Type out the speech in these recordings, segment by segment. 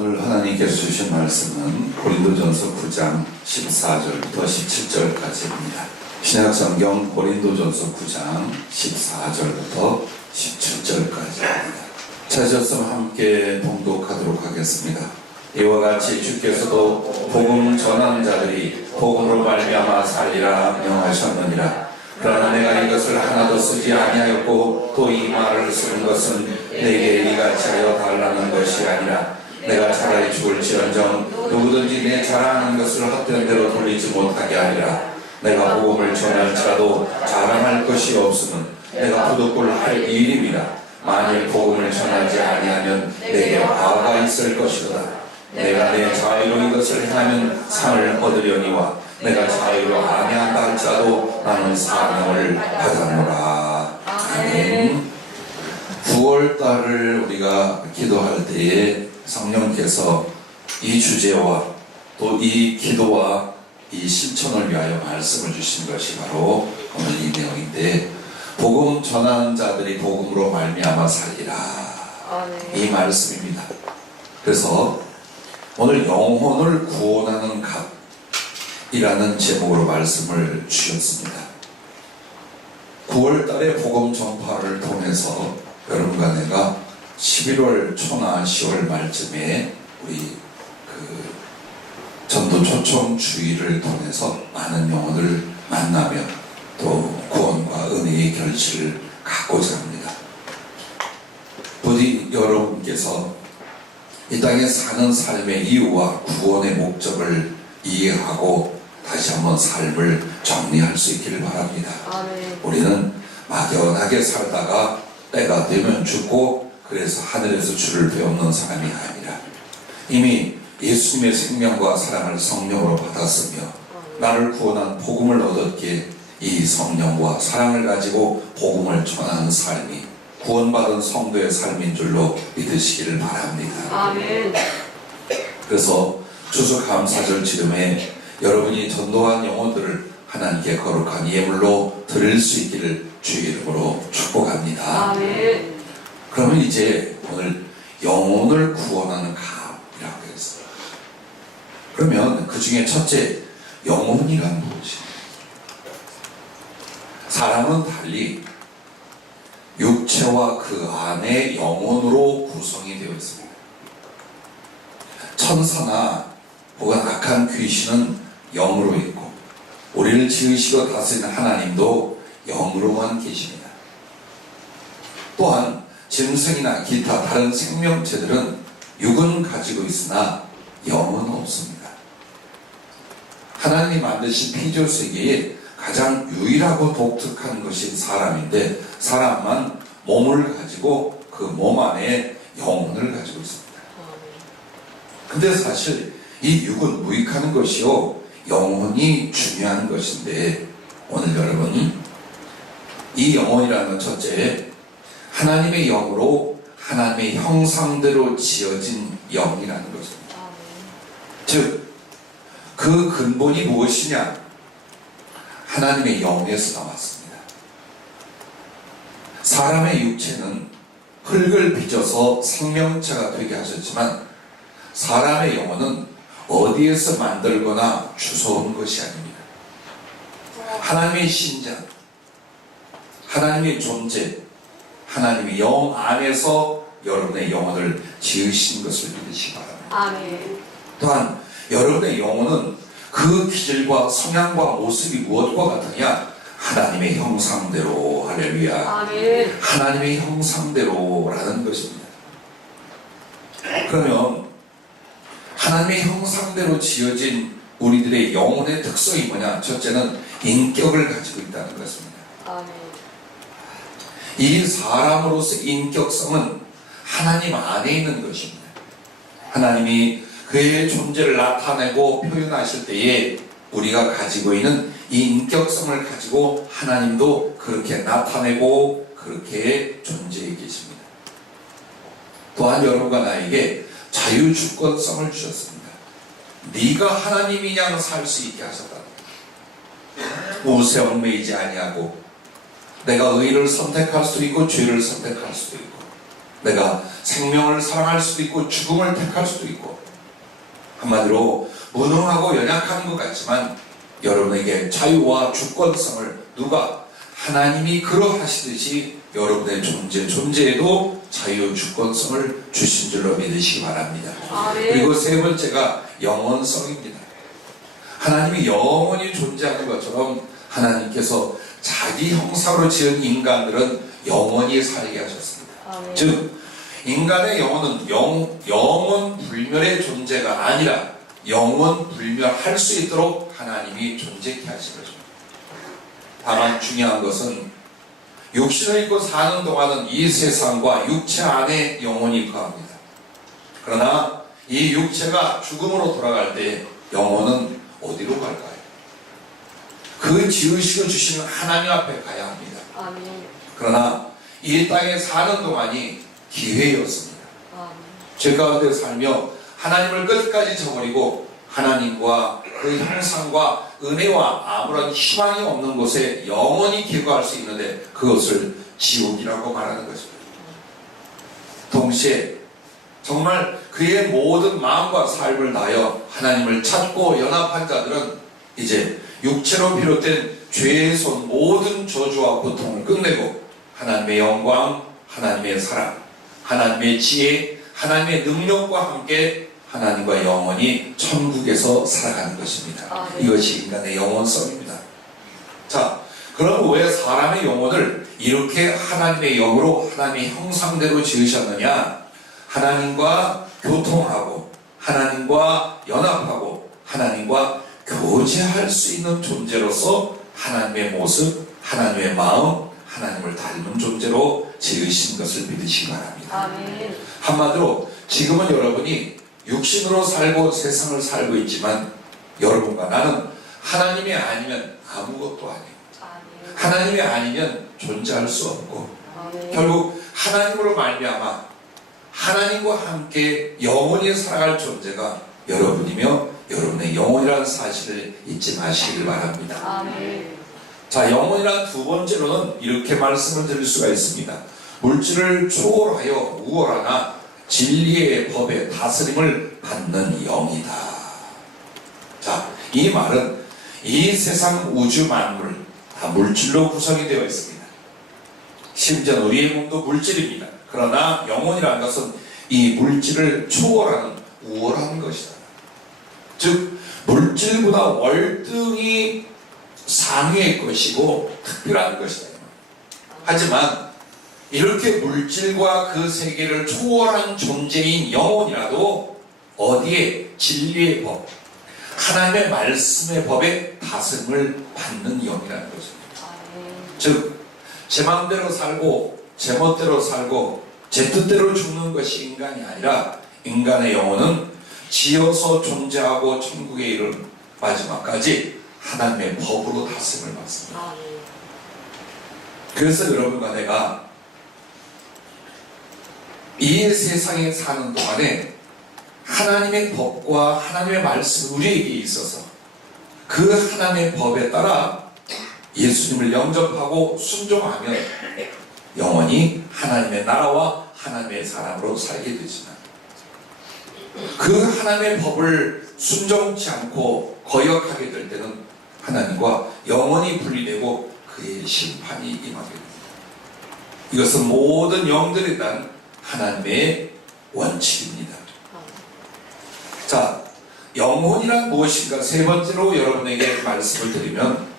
오늘 하나님께서 주신 말씀은 고린도전서 9장 14절부터 17절까지입니다. 신약성경 고린도전서 9장 14절부터 17절까지입니다. 찾으셨으면 함께 봉독하도록 하겠습니다. 이와 같이 주께서도 복음 전하는 자들이 복음으로 말미암아 살리라 명하셨느니라. 그러나 내가 이것을 하나도 쓰지 아니하였고 또 이 말을 쓰는 것은 내게 이같이 하여 달라는 것이 아니라 내가 차라리 죽을지언정 누구든지 내 자랑하는 것을 헛된 대로 돌리지 못하게 하리라. 내가 복음을 전할지라도 자랑할 것이 없으면 내가 부득불 할 일임이라. 만일 복음을 전하지 아니하면 내게 화가 있을 것이로다. 내가 내 자유로 이것을 행하면 상을 얻으려니와 내가 자유로 아니한다 할지라도 나는 사명을 받았노라. 아멘. 9월달을 우리가 기도할 때에 성령께서 이 주제와 또 이 기도와 이 실천을 위하여 말씀을 주신 것이 바로 오늘 이 내용인데, 복음 전하는 자들이 복음으로 말미암아 살리라. 이 말씀입니다. 그래서 오늘 영혼을 구원하는 값이라는 제목으로 말씀을 주셨습니다. 9월달에 복음 전파를 통해서 여러분과 내가 11월 초나 10월 말쯤에 우리 전도 초청 주의를 통해서 많은 영혼을 만나며 또 구원과 은혜의 결실을 갖고자 합니다. 부디 여러분께서 이 땅에 사는 삶의 이유와 구원의 목적을 이해하고 다시 한번 삶을 정리할 수 있기를 바랍니다. 우리는 막연하게 살다가 때가 되면 죽고 그래서 하늘에서 주를 배우는 사람이 아니라 이미 예수님의 생명과 사랑을 성령으로 받았으며 나를 구원한 복음을 얻었기에 이 성령과 사랑을 가지고 복음을 전하는 삶이 구원받은 성도의 삶인 줄로 믿으시기를 바랍니다. 아멘. 그래서 추수감사절 지름에 여러분이 전도한 영혼들을 하나님께 거룩한 예물로 드릴 수 있기를 주의 이름으로 축복합니다. 아멘. 그러면 이제 오늘 영혼을 구원하는 값이라고 했어요. 그러면 그 중에 첫째, 영혼이란 무엇입니까? 사람은 달리 육체와 그 안에 영혼으로 구성이 되어 있습니다. 천사나 혹은 악한 귀신은 영으로 있고 우리를 지으시고 다스리는 하나님도 영으로만 계십니다. 또한 짐승이나 기타 다른 생명체들은 육은 가지고 있으나 영은 없습니다. 하나님이 만드신 피조세계에 가장 유일하고 독특한 것이 사람인데 사람만 몸을 가지고 그 몸 안에 영혼을 가지고 있습니다. 근데 사실 이 육은 무익한 것이요 영혼이 중요한 것인데, 오늘 여러분 이 영혼이라는 건 첫째 하나님의 영으로 하나님의 형상대로 지어진 영이라는 것입니다. 즉 그 근본이 무엇이냐? 하나님의 영에서 나왔습니다. 사람의 육체는 흙을 빚어서 생명체가 되게 하셨지만 사람의 영혼은 어디에서 만들거나 주워온 것이 아닙니다. 하나님의 신장, 하나님의 존재, 하나님의 영 안에서 여러분의 영혼을 지으신 것을 믿으시기 바랍니다. 아멘. 또한 여러분의 영혼은 그 기질과 성향과 모습이 무엇과 같으냐? 하나님의 형상대로. 할렐루야. 아멘. 하나님의 형상대로라는 것입니다. 그러면 하나님의 형상대로 지어진 우리들의 영혼의 특성이 뭐냐? 첫째는 인격을 가지고 있다는 것입니다. 아멘. 이 사람으로서 인격성은 하나님 안에 있는 것입니다. 하나님이 그의 존재를 나타내고 표현하실 때에 우리가 가지고 있는 이 인격성을 가지고 하나님도 그렇게 나타내고 그렇게 존재해 계십니다. 또한 여러분과 나에게 자유주권성을 주셨습니다. 네가 하나님이 양 살 수 있게 하셨다. 무엇에 얽매이지 아니하고 내가 의를 선택할 수도 있고 죄를 선택할 수도 있고 내가 생명을 사랑할 수도 있고 죽음을 택할 수도 있고, 한마디로 무능하고 연약한 것 같지만 여러분에게 자유와 주권성을 누가 하나님이 그러하시듯이 여러분의 존재에도 자유 주권성을 주신 줄로 믿으시기 바랍니다. 그리고 세 번째가 영원성입니다. 하나님이 영원히 존재하는 것처럼 하나님께서 자기 형상으로 지은 인간들은 영원히 살게 하셨습니다. 즉 인간의 영혼은 영원 불멸의 존재가 아니라 영원 불멸할 수 있도록 하나님이 존재케 하신 거죠. 다만 중요한 것은 육신을 입고 사는 동안은 이 세상과 육체 안에 영혼이 거합니다. 그러나 이 육체가 죽음으로 돌아갈 때 영혼은 어디로 갈까요? 그 지으시고 주시는 하나님 앞에 가야 합니다. 그러나 이 땅에 사는 동안이 기회였습니다. 죄 가운데 살며 하나님을 끝까지 저버리고 하나님과 그 형상과 은혜와 아무런 희망이 없는 곳에 영원히 기거할 수 있는데 그것을 지옥이라고 말하는 것입니다. 동시에 정말 그의 모든 마음과 삶을 다하여 하나님을 찾고 연합한 자들은 이제 육체로 비롯된 죄의 손 모든 저주와 고통을 끝내고 하나님의 영광, 하나님의 사랑, 하나님의 지혜, 하나님의 능력과 함께 하나님과 영원히 천국에서 살아가는 것입니다. 이것이 인간의 영원성입니다. 자, 그럼 왜 사람의 영혼을 이렇게 하나님의 영으로 하나님의 형상대로 지으셨느냐? 하나님과 교통하고 하나님과 연합하고 하나님과 교제할 수 있는 존재로서 하나님의 모습, 하나님의 마음, 하나님을 닮은 존재로 지으신 것을 믿으시기 바랍니다. 한마디로 지금은 여러분이 육신으로 살고 세상을 살고 있지만 여러분과 나는 하나님이 아니면 아무것도 아니에요. 하나님이 아니면 존재할 수 없고 결국 하나님으로 말미암아 하나님과 함께 영원히 살아갈 존재가 여러분이며 여러분의 영혼이라는 사실을 잊지 마시길 바랍니다. 자, 영혼이란 두 번째로는 이렇게 말씀을 드릴 수가 있습니다. 물질을 초월하여 우월하나 진리의 법의 다스림을 받는 영이다. 자, 이 말은 이 세상 우주 만물 다 물질로 구성이 되어 있습니다. 심지어 우리의 몸도 물질입니다. 그러나 영혼이라는 것은 이 물질을 초월하는 우월한 것이다. 즉 물질보다 월등히 상위의 것이고 특별한 것이다. 하지만 이렇게 물질과 그 세계를 초월한 존재인 영혼이라도 어디에 진리의 법, 하나님의 말씀의 법에 다스림을 받는 영이라는 것입니다. 즉 제 마음대로 살고 제 멋대로 살고 제 뜻대로 죽는 것이 인간이 아니라 인간의 영혼은 지어서 존재하고 천국에 이를 마지막까지 하나님의 법으로 다스림을 받습니다. 그래서 여러분과 내가 이 세상에 사는 동안에 하나님의 법과 하나님의 말씀 우리에게 있어서 그 하나님의 법에 따라 예수님을 영접하고 순종하면 영원히 하나님의 나라와 하나님의 사람으로 살게 되지만 그 하나님의 법을 순종치 않고 거역하게 될 때는 하나님과 영원히 분리되고 그의 심판이 임하게 됩니다. 이것은 모든 영들에 대한 하나님의 원칙입니다. 자, 영혼이란 무엇인가 세 번째로 여러분에게 말씀을 드리면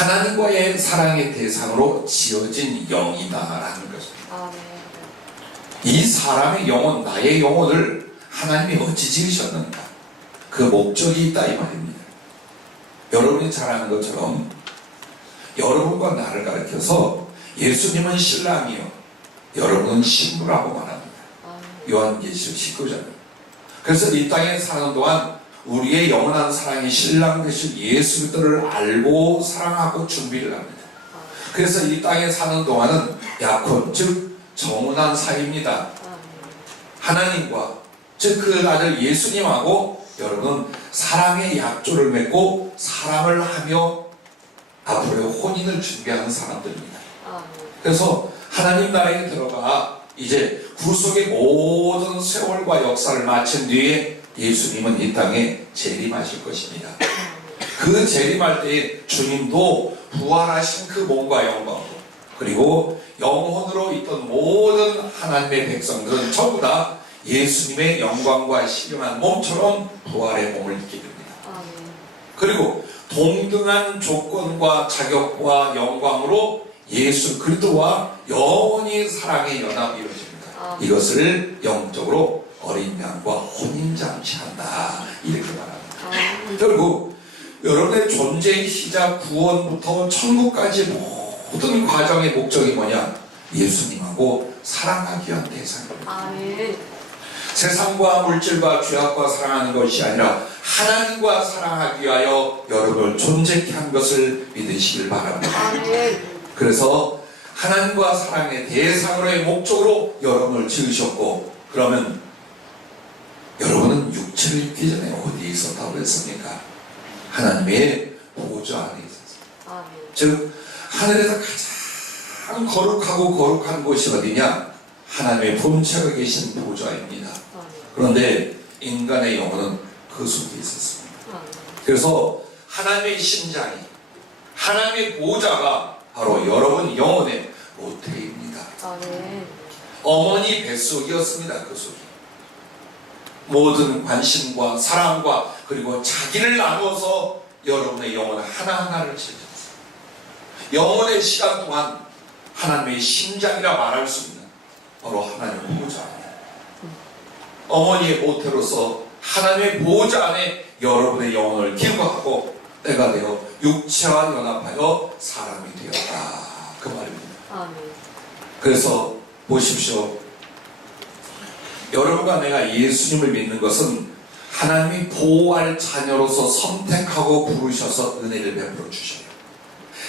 하나님과의 사랑의 대상으로 지어진 영이다라는 것입니다. 이 사람의 영혼, 나의 영혼을 하나님이 어찌 지으셨는가? 그 목적이 있다 이 말입니다. 여러분이 잘 아는 것처럼 여러분과 나를 가리켜서 예수님은 신랑이요 여러분은 신부라고 말합니다. 요한계시록 19장. 그래서 이 땅에 사는 동안 우리의 영원한 사랑이 신랑 되신 예수 그리스도를 알고 사랑하고 준비를 합니다. 그래서 이 땅에 사는 동안은 약혼, 즉 정운한 사이입니다. 하나님과 즉 그 아들 예수님하고 여러분 사랑의 약조를 맺고 사랑을 하며 앞으로의 혼인을 준비하는 사람들입니다. 그래서 하나님 나라에 들어가 이제 구속의 모든 세월과 역사를 마친 뒤에 예수님은 이 땅에 재림하실 것입니다. 그 재림할 때에 주님도 부활하신 그 몸과 영광으로, 그리고 영혼으로 있던 모든 하나님의 백성들은 전부 다 예수님의 영광과 신령한 몸처럼 부활의 몸을 입게 됩니다. 그리고 동등한 조건과 자격과 영광으로 예수 그리스도와 영원히 사랑의 연합이 이루어집니다. 이것을 영적으로 어린 양과 혼인잔치한다, 이렇게 말합니다. 결국 여러분의 존재의 시작, 구원부터 천국까지 모든 과정의 목적이 뭐냐? 예수님하고 사랑하기 위한 대상입니다. 세상과 물질과 죄악과 사랑하는 것이 아니라 하나님과 사랑하기 위하여 여러분을 존재케 한 것을 믿으시길 바랍니다. 그래서 하나님과 사랑의 대상으로의 목적으로 여러분을 지으셨고, 그러면 여러분은 육체를 입기 전에 어디에 있었다고 했습니까? 하나님의 보좌 안에 있었어요. 즉 하늘에서 가장 거룩하고 거룩한 곳이 어디냐? 하나님의 본체가 계신 보좌입니다. 그런데 인간의 영혼은 그 속에 있었습니다. 그래서 하나님의 심장이, 하나님의 보좌가 바로 여러분 영혼의 모태입니다. 어머니 뱃속이었습니다. 그 속이 모든 관심과 사랑과 그리고 자기를 나누어서 여러분의 영혼 하나하나를 지으셨어요. 영혼의 시간 동안 하나님의 심장이라 말할 수 있는 바로 하나님의 보좌 안에, 어머니의 모태로서 하나님의 보좌 안에 여러분의 영혼을 기부하고 때가 되어 육체와 연합하여 사람이 되었다, 그 말입니다. 그래서 보십시오. 여러분과 내가 예수님을 믿는 것은 하나님이 보호할 자녀로서 선택하고 부르셔서 은혜를 베풀어 주셔요.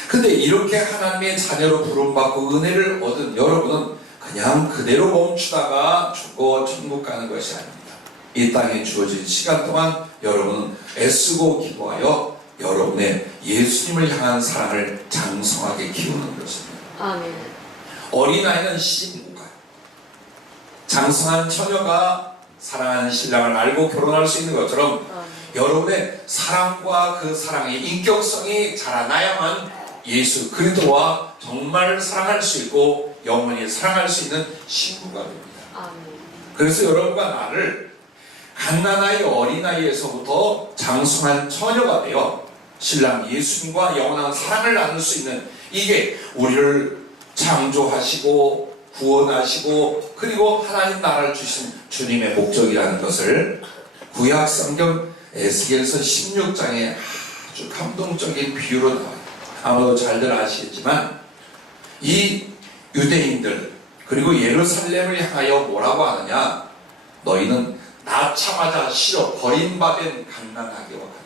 근데 이렇게 하나님의 자녀로 부름받고 은혜를 얻은 여러분은 그냥 그대로 멈추다가 죽고 천국 가는 것이 아닙니다. 이 땅에 주어진 시간 동안 여러분은 애쓰고 기도하여 여러분의 예수님을 향한 사랑을 장성하게 키우는 것입니다. 어린아이는 시집 못 가요. 장성한 처녀가 사랑하는 신랑을 알고 결혼할 수 있는 것처럼 여러분의 사랑과 그 사랑의 인격성이 자라나야만 예수 그리스도와 정말 사랑할 수 있고 영원히 사랑할 수 있는 신부가 됩니다. 그래서 여러분과 나를 갓난아이 어린아이에서부터 장성한 처녀가 되어 신랑 예수님과 영원한 사랑을 나눌 수 있는, 이게 우리를 창조하시고 구원하시고 그리고 하나님 나라를 주신 주님의 목적이라는 것을 구약 성경 에스겔서 16장에 아주 감동적인 비유로 나와요. 아마도 잘들 아시겠지만 이 유대인들 그리고 예루살렘을 향하여 뭐라고 하느냐? 너희는 낳자마자 실어 버림받은 갓난아기와 같다.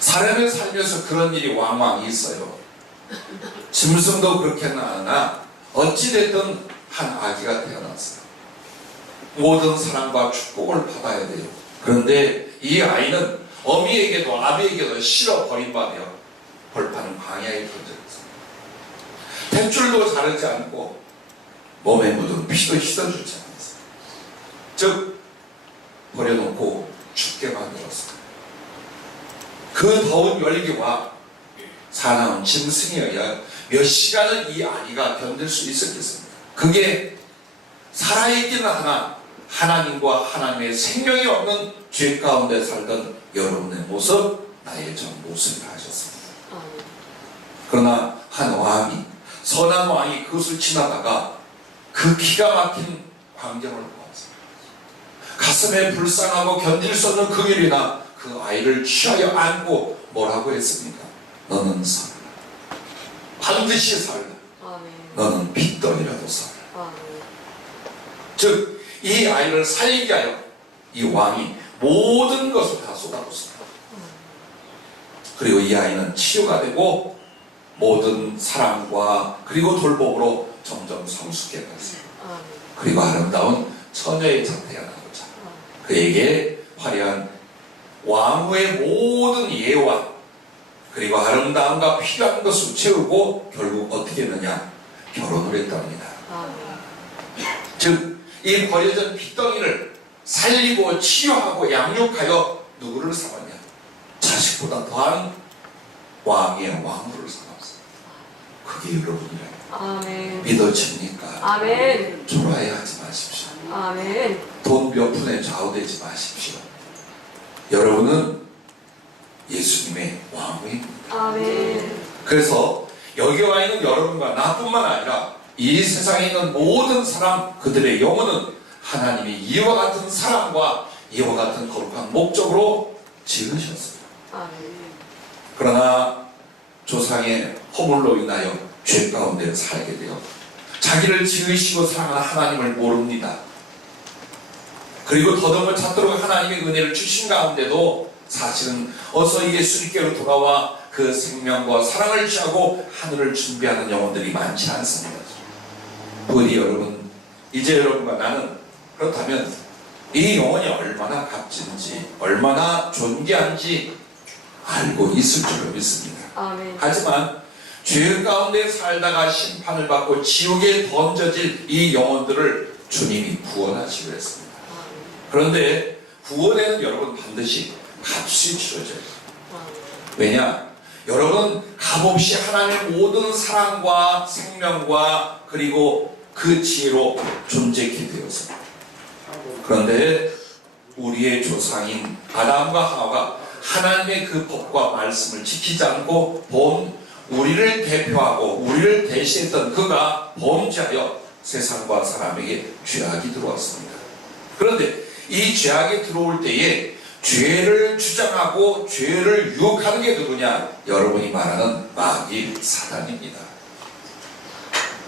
사람을 살면서 그런 일이 왕왕 있어요. 짐승도 그렇게는 않으나 어찌됐든 한 아기가 태어났어요. 모든 사랑과 축복을 받아야 돼요. 그런데 이 아이는 어미에게도 아비에게도 실어 버림받아 벌판은 광야에 던져졌어요. 탯줄도 자르지 않고 몸에 묻은 피도 씻어주지 않았어요. 즉 버려놓고 죽게 만들었어요. 그 더운 열기와 사나운 짐승에 의해 몇 시간을 이 아기가 견딜 수 있었겠습니까? 그게 살아있기는 하나 하나님과 하나님의 생명이 없는 죄 가운데 살던 여러분의 모습, 나의 전 모습이라 하셨습니다. 그러나 한 왕이, 선한 왕이 그것을 지나다가 그 기가 막힌 광경을 보았습니다. 가슴에 불쌍하고 견딜 수 없는 그 일이나 그 아이를 취하여 안고 뭐라고 했습니까? 너는 살라. 반드시 살라. 너는 핏덩이라도 살라. 즉 이 아이를 살리게 하여 이 왕이 모든 것을 다 쏟아붓습니다. 그리고 이 아이는 치유가 되고 모든 사랑과 그리고 돌봄으로 점점 성숙해 갔어요. 그리고 아름다운 처녀의 자태가 나오자 그에게 화려한 왕후의 모든 예와 그리고 아름다움과 필요한 것을 채우고 결국 어떻게 했느냐? 결혼을 했답니다. 즉, 이 버려진 핏덩이를 살리고 치유하고 양육하여 누구를 삼았냐? 자식보다 더한 왕의 왕후를 삼았어요. 그게 여러분이에요. 아멘. 믿어집니까? 아멘. 초라해하지 마십시오. 아멘. 돈 몇 푼에 좌우되지 마십시오. 여러분은 예수님의 왕후입니다. 아멘. 그래서 여기 와 있는 여러분과 나뿐만 아니라 이 세상에 있는 모든 사람, 그들의 영혼은 하나님이 이와 같은 사랑과 이와 같은 거룩한 목적으로 지으셨어요. 아멘. 그러나 조상의 허물로 인하여 죄 가운데 살게 되어 자기를 지으시고 사랑하는 하나님을 모릅니다. 그리고 더듬어 찾도록 하나님의 은혜를 주신 가운데도 사실은 어서 예수님께로 돌아와 그 생명과 사랑을 취하고 하늘을 준비하는 영혼들이 많지 않습니다. 부디 여러분, 이제 여러분과 나는 그렇다면 이 영혼이 얼마나 값진지, 얼마나 존귀한지 알고 있을 줄로 믿습니다. 아멘. 하지만 죄 가운데 살다가 심판을 받고 지옥에 던져질 이 영혼들을 주님이 구원하시기로 했습니다. 그런데 구원에는 여러분 반드시 값이 치러져요. 왜냐? 여러분 값없이 하나님의 모든 사랑과 생명과 그리고 그 지혜로 존재케 되었습니다. 그런데 우리의 조상인 아담과 하와가 하나님의 그 법과 말씀을 지키지 않고 우리를 대표하고 우리를 대신했던 그가 범죄하여 세상과 사람에게 죄악이 들어왔습니다. 그런데 이 죄악이 들어올 때에 죄를 주장하고 죄를 유혹하는 게 누구냐? 여러분이 말하는 마귀 사단입니다.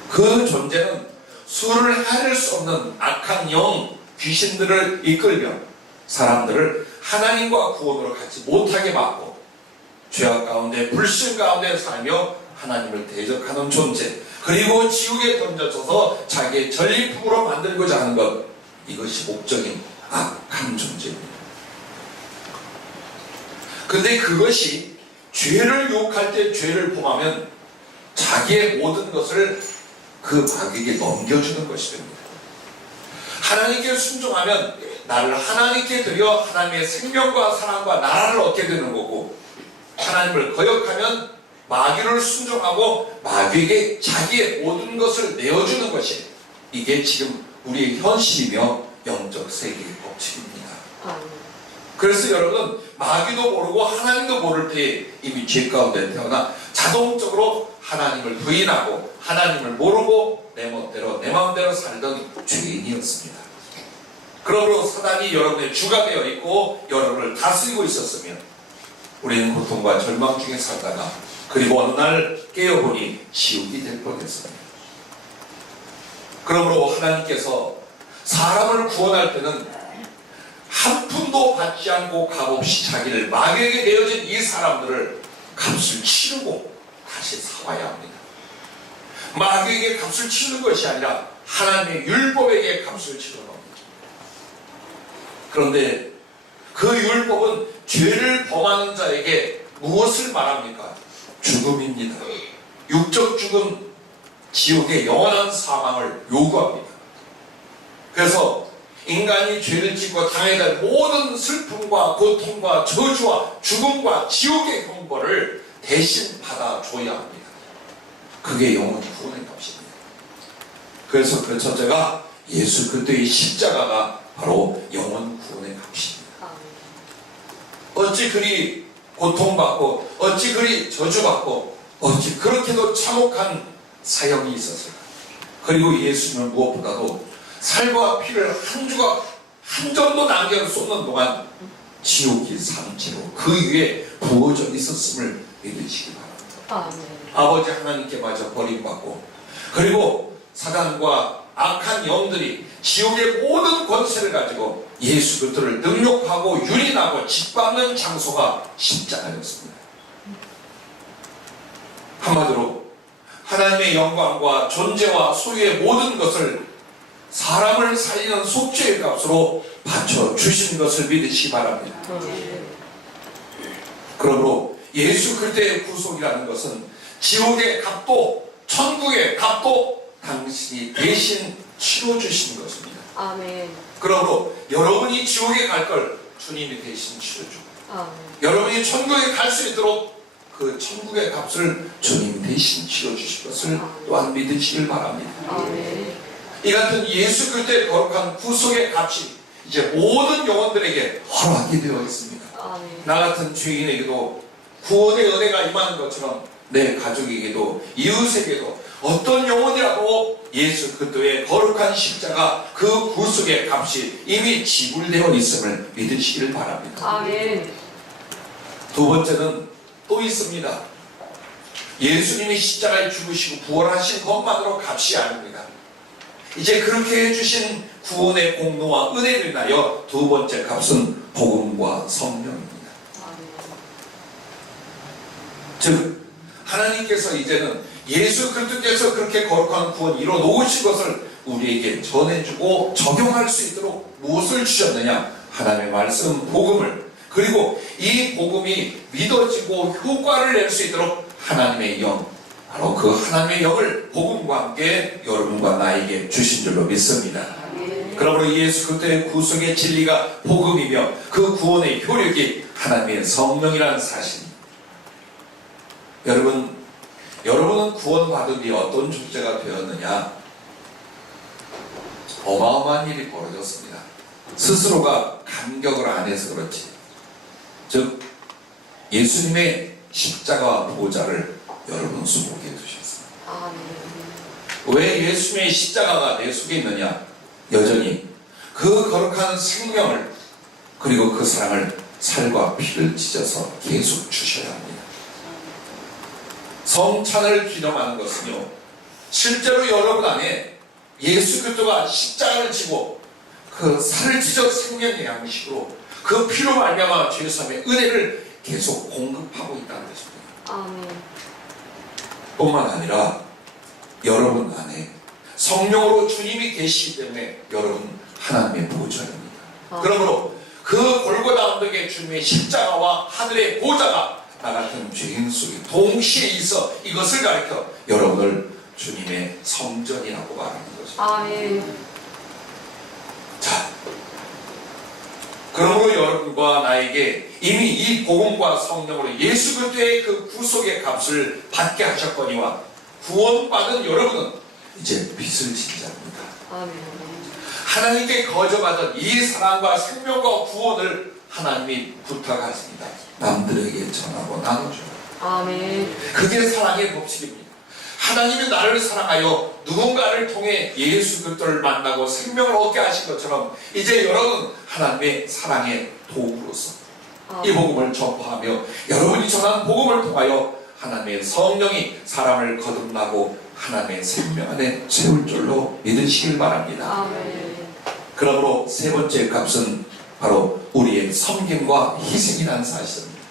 그 존재는 수를 헤아릴 수 없는 악한 영, 귀신들을 이끌며 사람들을 하나님과 구원으로 같이 못하게 막고 죄악 가운데 불신 가운데 살며 하나님을 대적하는 존재, 그리고 지옥에 던져져서 자기의 전리품으로 만들고자 하는 것, 이것이 목적인 악한 존재입니다. 근데 그것이 죄를 유혹할 때 죄를 범하면 자기의 모든 것을 그 마귀에게 넘겨주는 것이 됩니다. 하나님께 순종하면 나를 하나님께 드려 하나님의 생명과 사랑과 나라를 얻게 되는 거고, 하나님을 거역하면 마귀를 순종하고 마귀에게 자기의 모든 것을 내어주는 것이, 이게 지금 우리의 현실이며 영적 세계의 법칙입니다. 그래서 여러분, 마귀도 모르고 하나님도 모를 때 이미 죄 가운데 태어나 자동적으로 하나님을 부인하고 하나님을 모르고 내 멋대로 내 마음대로 살던 죄인이었습니다. 그러므로 사단이 여러분의 주가 되어 있고 여러분을 다스리고 있었으면 우리는 고통과 절망 중에 살다가 그리고 어느 날 깨어보니 지옥이 될 뻔했습니다. 그러므로 하나님께서 사람을 구원할 때는 한 푼도 받지 않고 값없이 자기를 마귀에게 내어진 이 사람들을 값을 치르고 다시 사와야 합니다. 마귀에게 값을 치르는 것이 아니라 하나님의 율법에게 값을 치르는 겁니다. 그런데 그 율법은 죄를 범하는 자에게 무엇을 말합니까? 죽음입니다. 육적 죽음, 지옥의 영원한 사망을 요구합니다. 그래서 인간이 죄를 짓고 당해야 될 모든 슬픔과 고통과 저주와 죽음과 지옥의 형벌을 대신 받아줘야 합니다. 그게 영원 구원의 값입니다. 그래서 그 첫째가 예수 그리스도의 십자가가 바로 영원 구원의 값입니다. 어찌 그리 고통받고 어찌 그리 저주받고 어찌 그렇게도 참혹한 사형이 있었을까? 그리고 예수님은 무엇보다도 살과 피를 한 조각 한 점도 남겨 쏟는 동안 지옥이 상체로 그 위에 부어져 있었음을 믿으시기 바랍니다. 아버지 하나님께 마저 버림받고 그리고 사단과 악한 영들이 지옥의 모든 권세를 가지고 예수 그리스도를 능욕하고 유린하고 짓밟는 장소가 십자가였습니다. 한마디로 하나님의 영광과 존재와 소유의 모든 것을 사람을 살리는 속죄의 값으로 바쳐 주신 것을 믿으시기 바랍니다. 그러므로 예수 그리스도의 구속이라는 것은 지옥의 값도 천국의 값도 당신이 대신 치러주신 것입니다. 아멘. 그러므로 여러분이 지옥에 갈 걸 주님이 대신 치러주고 아멘. 여러분이 천국에 갈 수 있도록 그 천국의 값을 주님 대신 치러주실 것을 또한 믿으시길 바랍니다. 아멘. 이 같은 예수 그리스도의 거룩한 구속의 값이 이제 모든 영혼들에게 허락이 되어 있습니다. 아멘. 나 같은 죄인에게도 구원의 은혜가 임하는 것처럼 내 가족에게도 이웃에게도 어떤 영혼이라도 예수 그리스도의 거룩한 십자가 그 구속의 값이 이미 지불되어 있음을 믿으시길 바랍니다. 아멘. 두 번째는 또 있습니다. 예수님이 십자가에 죽으시고 부활하신 것만으로 값이 아닙니다. 이제 그렇게 해주신 구원의 공로와 은혜를 인하여 두 번째 값은 복음과 성령입니다. 즉 하나님께서 이제는 예수 그리스도께서 그렇게 거룩한 구원 이뤄 놓으신 것을 우리에게 전해주고 적용할 수 있도록 무엇을 주셨느냐? 하나님의 말씀 복음을, 그리고 이 복음이 믿어지고 효과를 낼 수 있도록 하나님의 영, 바로 그 하나님의 영을 복음과 함께 여러분과 나에게 주신 줄로 믿습니다. 그러므로 예수 그리스도의 구속의 진리가 복음이며 그 구원의 효력이 하나님의 성령이라는 사실입니다. 여러분은 구원받은 뒤 어떤 존재가 되었느냐? 어마어마한 일이 벌어졌습니다. 스스로가 감격을 안 해서 그렇지. 즉 예수님의 십자가와 보좌를 여러분 수복해 두셨습니다. 왜 예수님의 십자가가 내 속에 있느냐? 여전히 그 거룩한 생명을, 그리고 그 사랑을 살과 피를 찢어서 계속 주셔야 합니다. 성찬을 기념하는 것은요, 실제로 여러분 안에 예수 그리스도가 십자가를 지고 그 살을 찢어 생명의 양식으로 그 피로 말미암아 죄사함의 은혜를 계속 공급하고 있다는 것입니다. 아멘. 뿐만 아니라 여러분 안에 성령으로 주님이 계시기 때문에 여러분 하나님의 보좌입니다. 그러므로 그 골고다 언덕에 주님의 십자가와 하늘의 보좌가 나 같은 죄인 속에 동시에 있어 이것을 가리켜 여러분을 주님의 성전이라고 말하는 것입니다. 아멘. 자, 그러므로 여러분과 나에게 이미 이 복음과 성령으로 예수 그리스도의 그 구속의 값을 받게 하셨거니와 구원받은 여러분은 이제 빚을 진 자입니다. 아멘. 하나님께 거저받은 이 사랑과 생명과 구원을 하나님이 부탁하십니다. 남들에게 전하고 나눠줘요. 아멘. 그게 사랑의 법칙입니다. 하나님이 나를 사랑하여 누군가를 통해 예수 그리스도를 만나고 생명을 얻게 하신 것처럼 이제 여러분 하나님의 사랑의 도구로서 이 복음을 전파하며 여러분이 전한 복음을 통하여 하나님의 성령이 사람을 거듭나고 하나님의 생명 안에 세울 줄로 믿으시길 바랍니다. 아멘. 그러므로 세 번째 값은 바로 우리의 섬김과 희생이라는 사실입니다.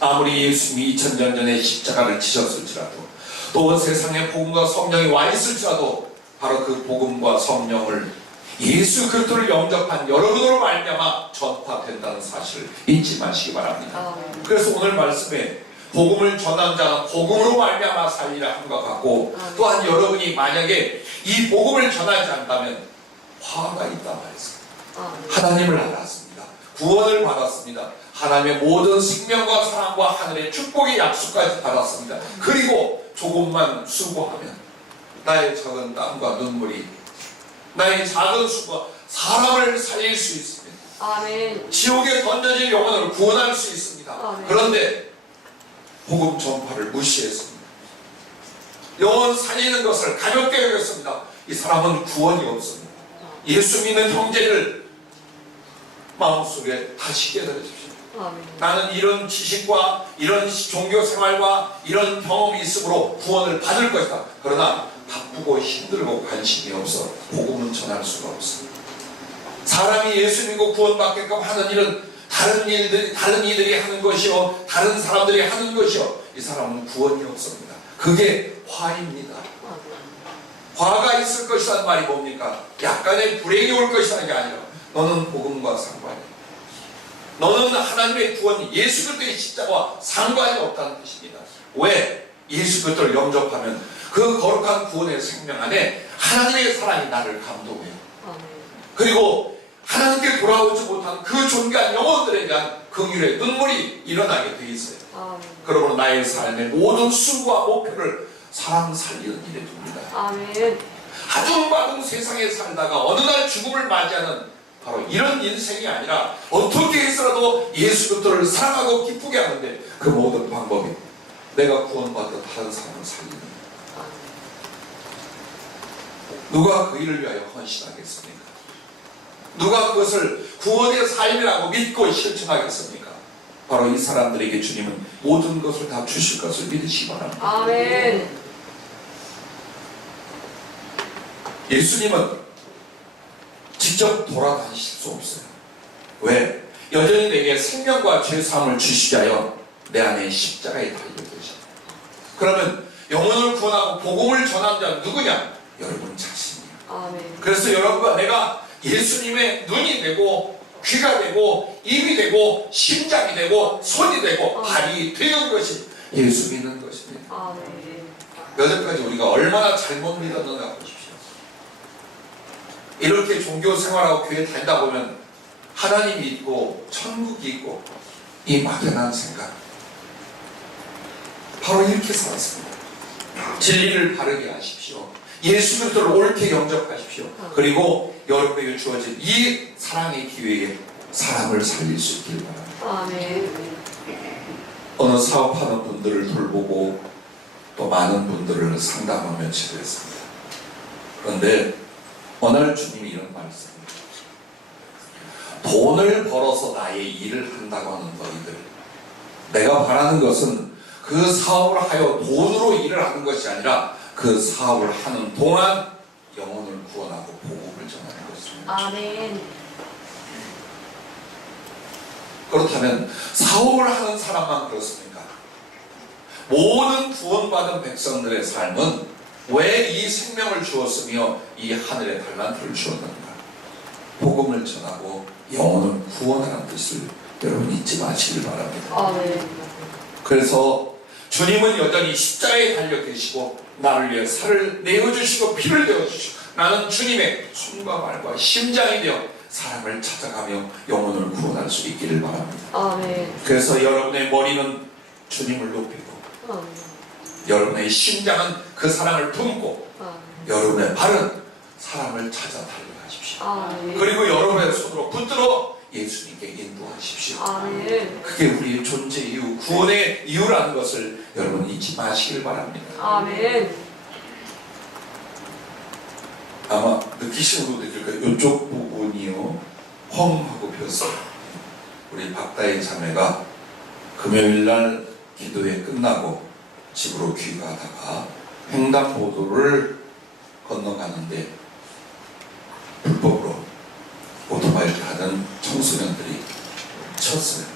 아무리 예수님이 2000년 전에 십자가를 지셨을지라도 또 세상에 복음과 성령이 와 있을지라도 바로 그 복음과 성령을 예수 그리스도를 영접한 여러분으로 말미암아 전파된다는 사실을 잊지 마시기 바랍니다. 그래서 오늘 말씀에 복음을 전한 자는 복음으로 말미암아 살리라 함과 같고, 또한 여러분이 만약에 이 복음을 전하지 않다면 화가 있다 말했습니다. 하나님을 알았습니다. 구원을 받았습니다. 하나님의 모든 생명과 사랑과 하늘의 축복의 약속까지 받았습니다. 그리고 조금만 수고하면 나의 작은 땀과 눈물이, 나의 작은 수고가 사람을 살릴 수 있습니다. 아멘. 지옥에 던져질 영혼을 구원할 수 있습니다. 아멘. 그런데 복음 전파를 무시했습니다. 영혼 살리는 것을 가볍게 여겼습니다. 이 사람은 구원이 없습니다. 예수 믿는 형제를 마음속에 다시 깨달으십시오. 아멘. 나는 이런 지식과 이런 종교 생활과 이런 경험이 있으므로 구원을 받을 것이다. 그러나 바쁘고 힘들고 관심이 없어 복음은 전할 수가 없습니다. 사람이 예수 믿고 구원받게끔 하는 일은 다른 이들이 하는 것이요, 다른 사람들이 하는 것이요, 이 사람은 구원이 없습니다. 그게 화입니다. 화가 있을 것이라는 말이 뭡니까? 약간의 불행이 올 것이라는 게 아니라 너는 복음과 상관이 너는 하나님의 구원 예수 그리스도의 십자가와 상관이 없다는 뜻입니다. 왜? 예수 그리스도를 영접하면 그 거룩한 구원의 생명 안에 하나님의 사랑이 나를 감동해요. 아멘. 그리고 하나님께 돌아오지 못한 그 존귀한 영혼들에 대한 긍휼의 눈물이 일어나게 돼 있어요. 아멘. 그러므로 나의 삶의 모든 수고와 목표를 사랑 살리는 일에 둡니다. 아멘. 하중바중 세상에 살다가 어느 날 죽음을 맞이하는 바로 이런 인생이 아니라 어떻게 해서라도 예수 그리스도를 사랑하고 기쁘게 하는데 그 모든 방법이 내가 구원받아 다른 사람을 살리는 누가 그 일을 위하여 헌신하겠습니까? 누가 그것을 구원의 삶이라고 믿고 실천하겠습니까? 바로 이 사람들에게 주님은 모든 것을 다 주실 것을 믿으시기 바랍니다. 아멘. 예수님은 직접 돌아다니실 수 없어요. 왜? 여전히 내게 생명과 죄사함을 주시기 위하여 내 안에 십자가에 달려 계십니다. 그러면 영혼을 구원하고 복음을 전하는 자는 누구냐? 여러분 자신이에요. 아멘. 그래서 여러분과 내가 예수님의 눈이 되고 귀가 되고 입이 되고 심장이 되고 손이 되고 발이 되는 것이 예수 믿는 것입니다. 아멘. 여태까지 우리가 얼마나 잘못 믿었는가 보십시오. 이렇게 종교 생활하고 교회 다니다 보면 하나님이 있고 천국이 있고 이 막연한 생각 바로 이렇게 살았습니다. 진리를 바르게 하십시오. 예수 그리스도를 옳게 영접하십시오. 그리고 여러분에게 주어진 이 사랑의 기회에 사람을 살릴 수 있길 바랍니다. 아멘. 어느 사업하는 분들을 돌보고 또 많은 분들을 상담하며 치료했습니다. 그런데 어느 날 주님이 이런 말씀입니다. 돈을 벌어서 나의 일을 한다고 하는 너희들, 내가 바라는 것은 그 사업을 하여 돈으로 일을 하는 것이 아니라 그 사업을 하는 동안 영혼을 구원하고 복음을 전하는 것입니다. 아멘. 그렇다면 사업을 하는 사람만 그렇습니까? 모든 구원받은 백성들의 삶은 왜 이 생명을 주었으며 이 하늘의 달란트를 주었는가? 복음을 전하고 영혼을 구원하는 뜻을 여러분 잊지 마시길 바랍니다. 아멘. 그래서 주님은 여전히 십자가에 달려 계시고 나를 위해 살을 내어주시고 피를 내어주시고 나는 주님의 손과 발과 심장이 되어 사람을 찾아가며 영혼을 구원할 수 있기를 바랍니다. 아멘. 그래서 여러분의 머리는 주님을 높이고 아멘. 여러분의 심장은 그 사랑을 품고 아멘. 여러분의 발은 사람을 찾아 달려가십시오. 아멘. 그리고 여러분의 손으로 붙들어 예수님께 인도하십시오. 아멘. 그게 우리의 존재 이유, 구원의 이유라는 것을 여러분 잊지 마시길 바랍니다. 아멘. 아마 느끼시는 분들 거예요. 이쪽 부분이요 펑 하고 폈어요. 우리 박다희 자매가 금요일날 기도회 끝나고 집으로 귀가하다가 횡단보도를 건너가는데 불법으로 오토바이를 하는 청소년들이 쳤어요.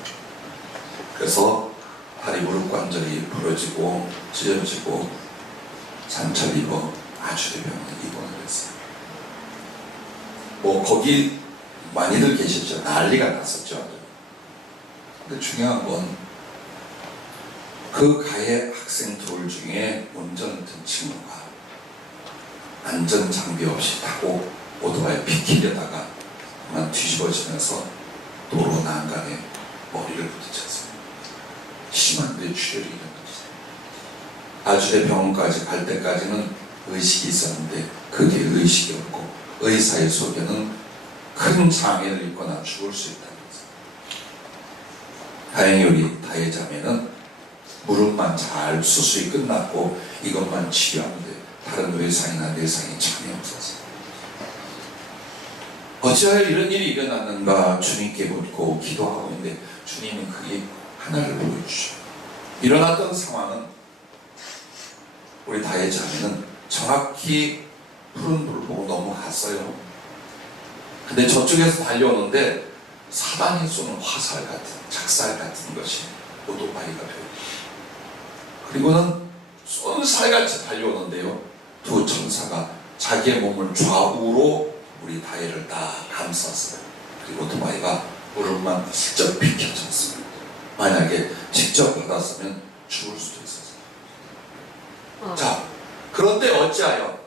그래서 다리 무릎 관절이 부러지고 찢어지고 상처를 입어 아주대병원에 입원을 했어요. 뭐 거기 많이들 계셨죠. 난리가 났었죠. 근데 중요한 건 그 가해 학생 둘 중에 운전했던 친구가 안전장비 없이 타고 오토바이 피키려다가 그만 뒤집어지면서 도로 난간에 머리를 부딪혔어요. 심한 뇌출혈이 일어났어요. 아주대 병원까지 갈 때까지는 의식이 있었는데 그게 의식이 없고 의사의 속에는 큰 장애를 입거나 죽을 수 있다는 거죠. 다행히 우리 다혜자매는 무릎만 잘 수술이 끝났고 이것만 치료하는데 다른 외상이나 내상이 전혀 없었어요. 어찌하여 이런 일이 일어났는가 주님께 묻고 기도하고 있는데 주님은 그게 하나를 보여주셔요. 일어났던 상황은 우리 다혜자매는 정확히 푸른 불을 보고 넘어갔어요. 근데 저쪽에서 달려오는데 사단이 쏘는 화살 같은 작살 같은 것이 오토바이가 되고 그리고는 쏜살같이 달려오는데요. 두 천사가 자기의 몸을 좌우로 우리 다혜를 다 감쌌어요. 그리고 오토바이가 무릎만 슬쩍 비켜졌습니다. 만약에 직접 받았으면 죽을 수도 있었어요. 자, 그런데 어찌하여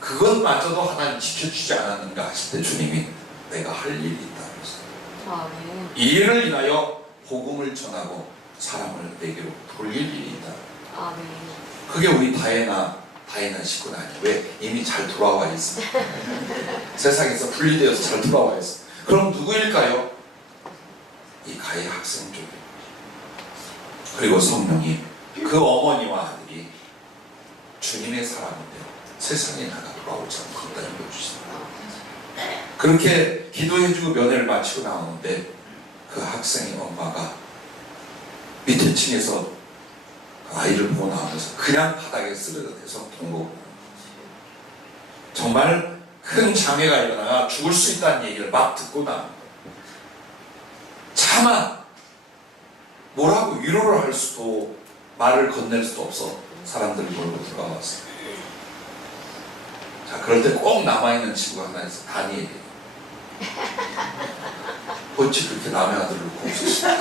그것마저도 하나님 지켜주지 않았는가 하실 때 주님이 내가 할 일이 있다 그랬어요. 이 일을 인하여 복음을 전하고 사람을 내게로 돌릴 일이 있다. 그게 우리 다혜나 식구는 아니에요. 왜? 이미 잘 돌아와 있습니다. 세상에서 분리되어서 잘 돌아와 있어요. 그럼 누구일까요? 이 가해 학생 쪽에. 그리고 성령이 그 어머니와 아들이 주님의 사람인데 세상에 나가 돌아오지 않고 거기다 읽어주신다. 그렇게 기도해주고 면회를 마치고 나오는데 그 학생의 엄마가 밑에 층에서 아이를 보고 나오면서 그냥 바닥에 쓰러져서 통곡. 정말 큰 장애가 일어나 죽을 수 있다는 얘기를 막 듣고 나옵니다. 차마 뭐라고 위로를 할 수도 말을 건넬 수도 없어 사람들이 몰고 들어왔어요. 자, 그럴 때 꼭 남아있는 친구가 하나 있어. 다니엘이. 어찌 그렇게 남의 아들을 놓고 없으시냐.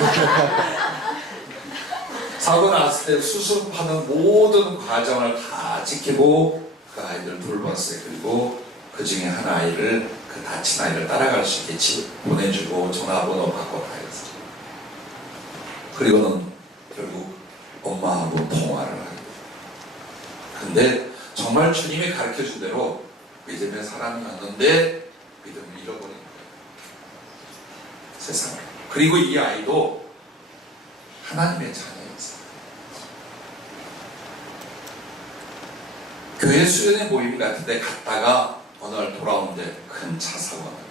사고 났을 때 수습하는 모든 과정을 다 지키고 그 아이들을 돌봤어요. 그리고 그 중에 한 아이를, 그 다친 아이를 따라갈 수 있게 집 보내주고 전화번호 받고 다 했어요. 그리고는 결국 엄마하고 통화를 하게 돼요. 근데 정말 주님이 가르쳐준 대로 믿음의 사람이었는데 믿음을 잃어버린 거예요. 세상을. 그리고 이 아이도 하나님의 자녀였어요. 교회 수련회 모임 같은 데 갔다가 어느 날 돌아오는데 큰 차 사고가 나요.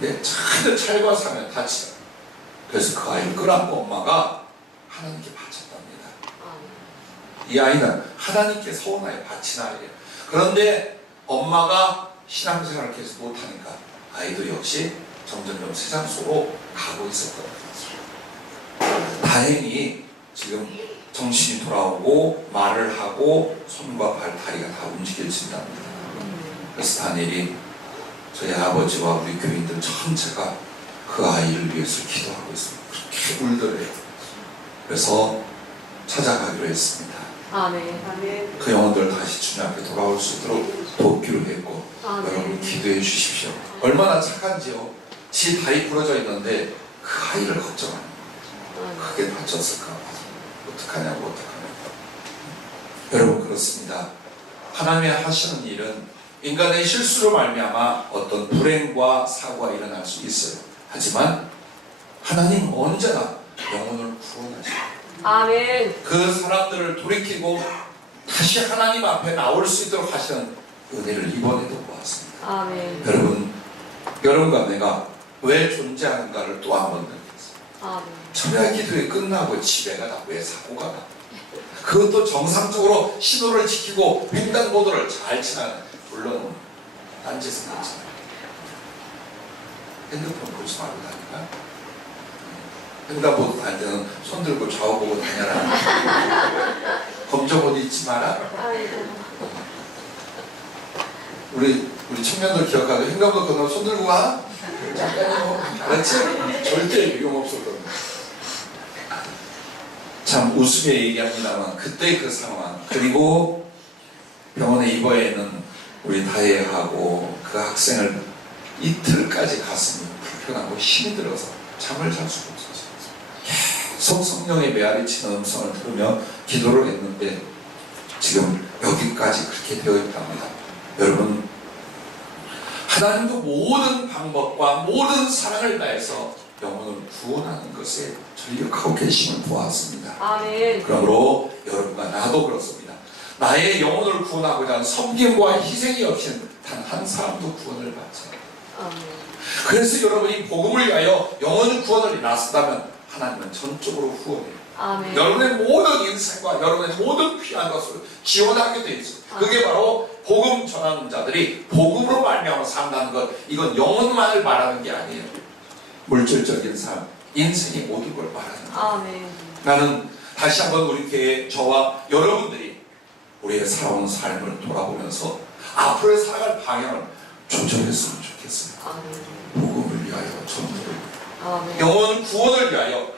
근데 차를 찰과 사면 다치죠. 그래서 그 아이를 끌어안고 엄마가 하나님께 바쳤답니다. 이 아이는 하나님께 서운하게 바친 아이예요. 그런데 엄마가 신앙생활을 계속 못하니까 아이도 역시 점점점 세상 속으로 가고 있었거든요. 다행히 지금 정신이 돌아오고 말을 하고 손과 발, 다리가 다 움직여진답니다. 그래서 다니엘이 저희 아버지와 우리 교인들 전체가 그 아이를 위해서 기도하고 있습니다. 그렇게 울더래요. 그래서 찾아가기로 했습니다. 아멘. 그 영혼들 다시 주님 앞에 돌아올 수 있도록 돕기로 했고, 여러분 기도해 주십시오. 얼마나 착한지요. 지 다리 부러져 있는데 그 아이를 걱정하는 거예요. 크게 다쳤을까? 어떡하냐고. 여러분 그렇습니다. 하나님이 하시는 일은 인간의 실수로 말미암아 어떤 불행과 사고가 일어날 수 있어요. 하지만 하나님 언제나 영혼을 구원하십니다. 아멘. 그 사람들을 돌이키고 다시 하나님 앞에 나올 수 있도록 하시는 은혜를 이번에도 보았습니다. 아멘. 여러분과 내가 왜 존재하는가를 또 한 번 느꼈어요. 아멘. 철야 기도회 끝나고 집에 가다 왜 사고가 나? 그것도 정상적으로 신호를 지키고 횡단보도를 잘 지나는, 물론 딴짓은 하잖아요. 핸드폰 보지 말고 다니까? 횡단보도 다닐 때는 손 들고 좌우 보고 다녀라. 검정 옷 입지 마라. 우리 청년들 기억하고 횡단보도 건너면 손 들고 와. 잠깐요. 알았지? 절대 위험 없었거든요. 참 웃으며 얘기합니다만 그때 그 상황, 그리고 병원에 입원해 있는 우리 다혜하고 그 학생을 이틀까지 가슴이 불편하고 힘이 들어서 잠을 잘 수가 없었어요. 계속 성령의 메아리치는 음성을 들으며 기도를 했는데 지금 여기까지 그렇게 되어 있답니다. 여러분, 하나님도 모든 방법과 모든 사랑을 다해서 영혼을 구원하는 것에 전력하고 계심을 보았습니다. 아멘. 그러므로 여러분과 나도 그렇습니다. 나의 영혼을 구원하고자 하는 섬김과 희생이 없이는 단 한 사람도 구원을 받지 않아요. 아멘. 그래서 여러분이 복음을 위하여 영혼 구원을 나선다면 하나님은 전적으로 후원해요. 아멘. 여러분의 모든 인생과 여러분의 모든 귀한 것을 지원하게 되어 있어요. 그게 바로 복음 전하는 자들이 복음으로 말미암아 산다는 것, 이건 영혼만을 말하는 게 아니에요. 물질적인 삶, 인생의 모든 걸 말하는 거예요. 아멘. 나는 다시 한번 우리 교회, 저와 여러분들이 우리의 살아온 삶을 돌아보면서 앞으로 살아갈 방향을 조정했으면 좋겠어요. 아멘. 복음을 위하여 위하여 전도를, 아멘. 영혼 구원을 위하여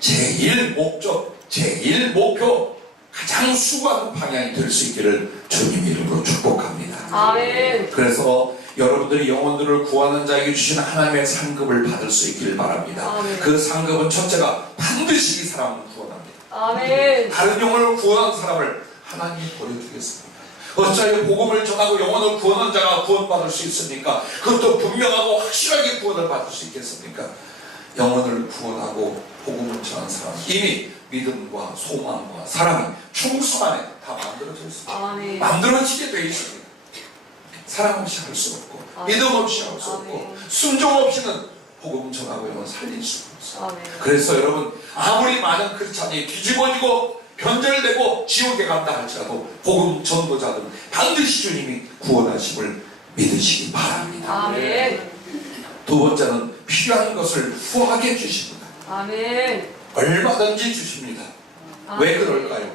제일 목적, 제일 목표, 가장 수고하는 방향이 될 수 있기를 주님 이름으로 축복합니다. 아멘. 그래서 여러분들이 영혼들을 구하는 자에게 주신 하나님의 상급을 받을 수 있기를 바랍니다. 아멘. 그 상급은 첫째가 반드시 이 사람을 구원합니다. 아멘. 다른 영혼을 구원한 사람을 하나님이 버려주겠습니다. 어찌하여 복음을 전하고 영혼을 구원한 자가 구원받을 수 있습니까? 그것도 분명하고 확실하게 구원을 받을 수 있겠습니까? 영혼을 구원하고 복음을 전한 사람, 이미 믿음과 소망과 사랑이 충성 안에 다 만들어져 있습니다. 아멘. 만들어지게 되어 있습니다. 사랑 없이 할 수 없고, 아멘. 믿음 없이 할 수 없고, 아멘. 순종 없이는 복음 전하고 영혼 살릴 수가 없어요. 아멘. 그래서 여러분, 아무리 많은 크리스찬이 뒤집어지고 변절되고 지옥에 간다 할지라도 복음 전도자들은 반드시 주님이 구원하심을 믿으시기 바랍니다. 아멘. 두 번째는 필요한 것을 후하게 주십니다. 아멘. 얼마든지 주십니다. 왜 그럴까요?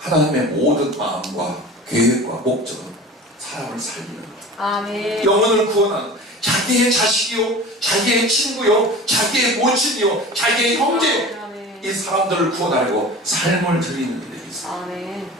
하나님의 모든 마음과 계획과 목적은 사람을 살리는 것, 아멘. 영혼을 구원하는, 자기의 자식이요, 자기의 친구요, 자기의 모친이요, 자기의 형제요, 아멘. 이 사람들을 구원하려고 삶을 드리는 일이 있어요. 아멘.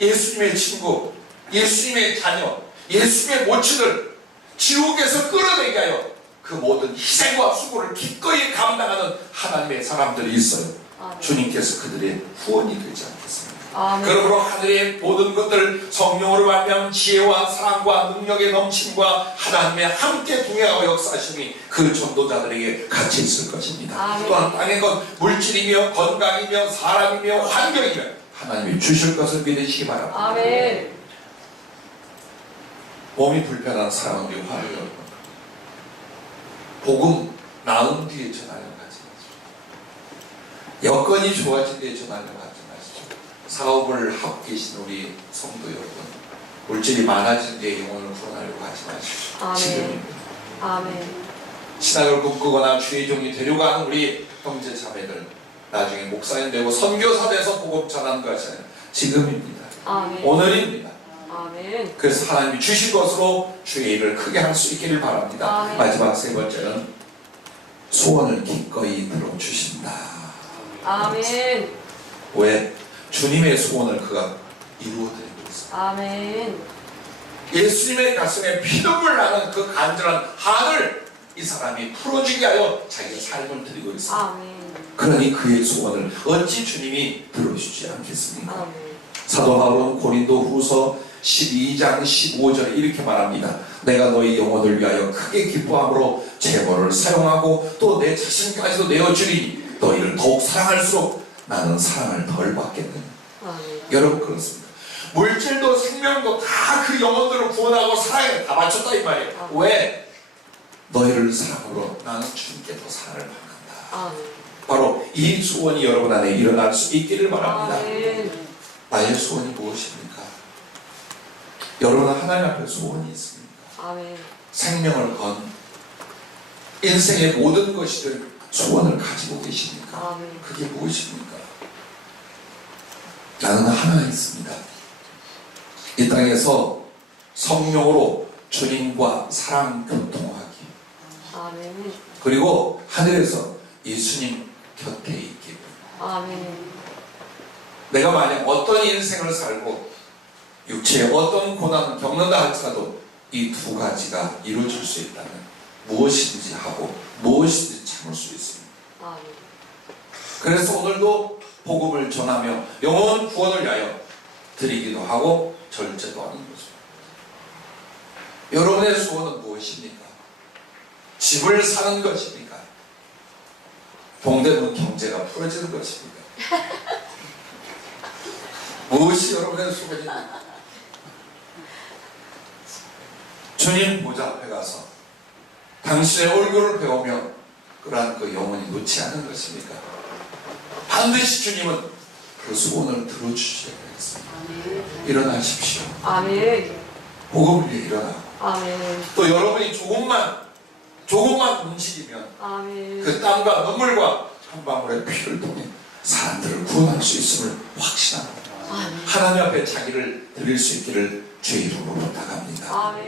예수님의 친구, 예수님의 자녀, 예수님의 모친을 지옥에서 끌어내게 하여 그 모든 희생과 수고를 기꺼이 감당하는 하나님의 사람들이 있어요. 아멘. 주님께서 그들의 후원이 되지 않겠습니까? 아멘. 그러므로 하늘의 모든 것들 성령으로 말미암은 지혜와 사랑과 능력의 넘침과 하나님의 함께 동행하고 역사하심이 그 전도자들에게 같이 있을 것입니다. 아멘. 또한 땅의 것, 물질이며 건강이며 사람이며 환경이며 하나님이 주실 것을 믿으시기 바랍니다. 아멘. 몸이 불편한 사람은 우리 화해요. 복음 나은 뒤에 전하려고 하지 마십시오. 여건이 좋아진 뒤에 전하려고 하지 마십시오. 사업을 하고 계신 우리 성도 여러분, 물질이 많아진 뒤에 영혼을 구원하려고 하지 마십시오. 아멘. 지금입니다. 아멘. 신학을 꿈꾸거나 주의 종이 되려고 하는 우리 형제 자매들, 나중에 목사님 되고 선교사 돼서 복음 전하는 것이 아니라 지금입니다. 아멘. 오늘입니다. 아멘. 그래서 하나님이 주신 것으로 주의 일을 크게 할 수 있기를 바랍니다. 아멘. 마지막 세 번째는 소원을 기꺼이 들어주신다. 아멘. 왜? 주님의 소원을 그가 이루어드리고 있습니다. 아멘. 예수님의 가슴에 피눈물 나는 그 간절한 한을 이 사람이 풀어주게 하여 자기의 삶을 드리고 있습니다. 아멘. 그러니 그의 소원을 어찌 주님이 들어주지 않겠습니까? 아멘. 사도 바울은 고린도 후서 12장 15절에 이렇게 말합니다. 내가 너희 영혼을 위하여 크게 기뻐함으로 재물을 사용하고 또 내 자신까지도 내어주리니 너희를 더욱 사랑할수록 나는 사랑을 덜 받겠느냐. 아멘. 여러분 그렇습니다. 물질도 생명도 다 그 영혼들을 구원하고 사랑에 다 바쳤다 이 말이에요. 왜? 너희를 사랑으로 나는 주님께 더 사랑을 받는다. 아멘. 바로 이 소원이 여러분 안에 일어날 수 있기를 바랍니다. 아멘. 나의 소원이 무엇입니까? 여러분은 하나님 앞에 소원이 있습니까? 아멘. 생명을 건 인생의 모든 것이들 소원을 가지고 계십니까? 아멘. 그게 무엇입니까? 나는 하나 있습니다. 이 땅에서 성령으로 주님과 사랑 교통하기, 아멘. 그리고 하늘에서 예수님 곁에 있기. 아멘. 내가 만약 어떤 인생을 살고 육체에 어떤 고난을 겪는다 할지라도 이 두 가지가 이루어질 수 있다면 무엇이든지 하고 무엇이든지 참을 수 있습니다. 아멘. 그래서 오늘도 복음을 전하며 영혼 구원을 위하여 드리기도 하고 절제도 하는 것입니다. 여러분의 소원은 무엇입니까? 집을 사는 것입니까? 동대문 경제가 풀어지는 것입니까? 무엇이 여러분의 소원입니까? 주님 보좌 앞에 가서 당신의 얼굴을 배우며 그러한 그 영혼이 놓지 않는 것입니까? 반드시 주님은 그 소원을 들어주셔야 되겠습니다. 일어나십시오. 아멘. 복음을 위해 일어나고 아멘. 또 여러분이 조금만 움직이면 아멘. 그 땀과 눈물과 한 방울의 피를 통해 사람들을 구원할 수 있음을 확신합니다. 아멘. 하나님 앞에 자기를 드릴 수 있기를 주의 이름으로 부탁합니다. 아멘.